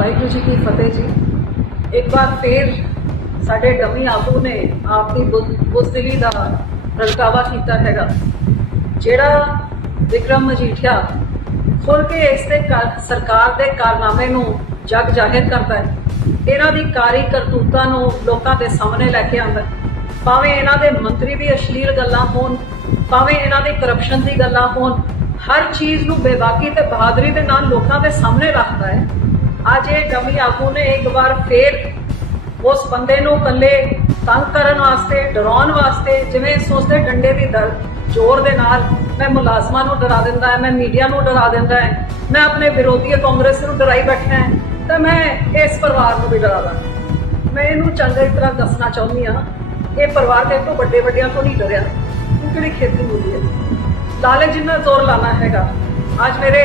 ਵਾਹਿਗੁਰੂ ਜੀ ਕੀ ਫਤਿਹ ਜੀ। ਇੱਕ ਵਾਰ ਫੇਰ ਸਾਡੇ ਡਮੀ ਆਗੂ ਨੇ ਆਪਦੀ ਬੁੱਧ- ਬੁਜ਼ਦਿਲੀ ਦਾ ਪ੍ਰਗਟਾਵਾ ਕੀਤਾ ਹੈਗਾ। ਜਿਹੜਾ ਵਿਕਰਮ ਮਜੀਠੀਆ ਖੁੱਲ ਕੇ ਇਸ ਦੇ ਕਾਰ- ਸਰਕਾਰ ਦੇ ਕਾਰਨਾਮੇ ਨੂੰ ਜਗ ਜ਼ਾਹਿਰ ਕਰਦਾ ਹੈ। ਇਹਨਾਂ ਦੀ ਕਾਰੀ ਕਰਤੂਤਾਂ ਨੂੰ ਲੋਕਾਂ ਦੇ ਸਾਹਮਣੇ ਲੈ ਕੇ ਆਉਂਦਾ ਭਾਵੇਂ ਇਹਨਾਂ ਦੇ ਮੰਤਰੀ ਵੀ ਅਸ਼ਲੀਲ ਗੱਲਾਂ ਹੋਣ, ਭਾਵੇਂ ਇਹਨਾਂ ਦੀ ਕਰਪਸ਼ਨ ਦੀ ਗੱਲਾਂ ਹੋਣ, ਹਰ ਚੀਜ਼ ਨੂੰ ਬੇਬਾਕੀ ਤੇ ਬਹਾਦਰੀ ਦੇ ਨਾਲ ਲੋਕਾਂ ਦੇ ਸਾਹਮਣੇ ਰੱਖਦਾ ਹੈ। ਅੱਜ ਇਹ ਡਮੀ ਆਗੂ ਨੇ ਇੱਕ ਵਾਰ ਫੇਰ ਉਸ ਬੰਦੇ ਨੂੰ ਇਕੱਲੇ ਤੰਗ ਕਰਨ ਵਾਸਤੇ, ਡਰਾਉਣ ਵਾਸਤੇ, ਜਿਵੇਂ ਸੋਚਦੇ ਡੰਡੇ ਦੀ ਦਰ ਜ਼ੋਰ ਦੇ ਨਾਲ ਮੈਂ ਮੁਲਾਜ਼ਮਾਂ ਨੂੰ ਡਰਾ ਦਿੰਦਾ ਹੈ, ਮੈਂ ਮੀਡੀਆ ਨੂੰ ਡਰਾ ਦਿੰਦਾ ਹੈ, ਮੈਂ ਆਪਣੇ ਵਿਰੋਧੀ ਕਾਂਗਰਸ ਨੂੰ ਡਰਾਈ ਬੈਠਾ ਹੈ, ਤਾਂ ਮੈਂ ਇਸ ਪਰਿਵਾਰ ਨੂੰ ਵੀ ਡਰਾਦਾ ਮੈਂ ਇਹਨੂੰ ਚੰਗੀ ਤਰ੍ਹਾਂ ਦੱਸਣਾ ਚਾਹੁੰਦੀ ਹਾਂ, ਇਹ ਪਰਿਵਾਰ ਦੇ ਤੋਂ ਵੱਡੇ ਵੱਡਿਆਂ ਤੋਂ ਨਹੀਂ ਡਰਿਆ, ਤੂੰ ਕਿਹੜੀ ਖੇਤੀ ਹੁੰਦੀ ਹੈ? ਲਾਲੇ ਜਿੰਨਾ ਜ਼ੋਰ ਲਾਣਾ ਹੈਗਾ, ਅੱਜ ਮੇਰੇ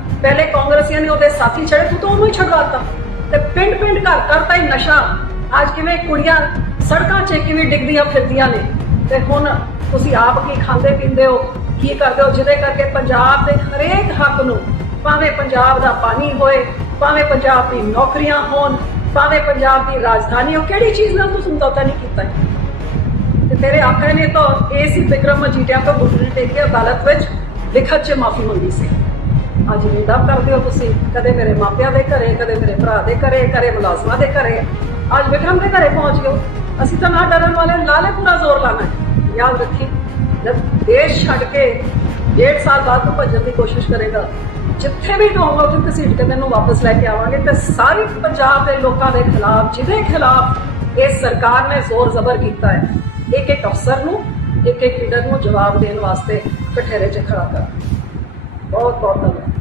ਪਹਿਲੇ ਕਾਂਗਰਸੀਆਂ ਨੇ ਉਹਦੇ ਸਾਥੀ ਛੜੇ, ਤੂੰ ਤਾਂ ਉਹਨੂੰ ਹੀ ਛਡਵਾਤਾ ਤੇ ਪਿੰਡ ਪਿੰਡ ਘਰ ਘਰ ਤਾਂ ਹੀ ਨਸ਼ਾ। ਅੱਜ ਕਿਵੇਂ ਕੁੜੀਆਂ ਸੜਕਾਂ 'ਚ ਕਿਵੇਂ ਡਿੱਗਦੀਆਂ ਫਿਰਦੀਆਂ ਨੇ। ਤੇ ਹੁਣ ਤੁਸੀਂ ਆਪ ਕੀ ਖਾਂਦੇ ਪੀਂਦੇ ਹੋ, ਕੀ ਕਰਦੇ ਹੋ, ਜਿਹਦੇ ਕਰਕੇ ਪੰਜਾਬ ਦੇ ਹਰੇਕ ਹੱਕ ਨੂੰ ਭਾਵੇਂ ਪੰਜਾਬ ਦਾ ਪਾਣੀ ਹੋਏ, ਭਾਵੇਂ ਪੰਜਾਬ ਦੀ ਨੌਕਰੀਆਂ ਹੋਣ, ਭਾਵੇਂ ਪੰਜਾਬ ਦੀ ਰਾਜਧਾਨੀ ਹੋ ਕਿਹੜੀ ਚੀਜ਼ ਨਾਲ ਤੁਸੀਂ ਸਮਝੌਤਾ ਨਹੀਂ ਕੀਤਾ? ਤੇ ਤੇਰੇ ਆਕੜੇ ਨੇ ਤਾਂ ਇਹ ਸੀ ਵਿਕਰਮ ਮਜੀਠੀਆ ਤੋਂ ਗੁੱਟਰੀ ਟੇਕ ਕੇ ਅਦਾਲਤ ਵਿੱਚ ਲਿਖਤ 'ਚ ਮਾਫੀ ਮੰਗੀ ਸੀ। ਅੱਜ ਨਿੰਦਾ ਕਰਦੇ ਹੋ ਤੁਸੀਂ? ਕਦੇ ਮੇਰੇ ਮਾਪਿਆਂ ਦੇ ਘਰੇ, ਕਦੇ ਮੇਰੇ ਭਰਾ ਦੇ ਘਰੇ, ਕਦੇ ਮੁਲਾਜ਼ਮਾਂ ਦੇ ਘਰੇ। ਅੱਜ ਵਿਕਰਮ ਦੇ ਘਰੇ ਪਹੁੰਚ ਗਏ ਅਸੀਂ ਤਾਂ ਨਾ ਡਰਨ ਵਾਲੇ ਲਾਲੇ ਪੂਰਾ ਜ਼ੋਰ ਲਾਣਾ ਯਾਦ ਰੱਖੀ, ਜਦ ਦੇਸ਼ ਛੱਡ ਕੇ ਡੇਢ ਸਾਲ ਬਾਅਦ ਤੂੰ ਭੱਜਣ ਦੀ ਕੋਸ਼ਿਸ਼ ਕਰੇਗਾ, ਜਿੱਥੇ ਵੀ ਤੂੰ ਉੱਥੇ ਘਸੀਟ ਕੇ ਤੈਨੂੰ ਵਾਪਸ ਲੈ ਕੇ ਆਵਾਂਗੇ ਤੇ ਸਾਰੇ ਪੰਜਾਬ ਦੇ ਲੋਕਾਂ ਦੇ ਖਿਲਾਫ, ਜਿਹਦੇ ਖਿਲਾਫ ਇਹ ਸਰਕਾਰ ਨੇ ਜ਼ੋਰ ਜ਼ਬਰ ਕੀਤਾ ਹੈ ਇੱਕ ਇੱਕ ਅਫਸਰ ਨੂੰ ਇੱਕ ਇੱਕ ਲੀਡਰ ਨੂੰ ਜਵਾਬ ਦੇਣ ਵਾਸਤੇ ਕਠੇਰੇ 'ਚ ਖੜਾ ਕਰ। ਬਹੁਤ ਬਹੁਤ ਧੰਨਵਾਦ।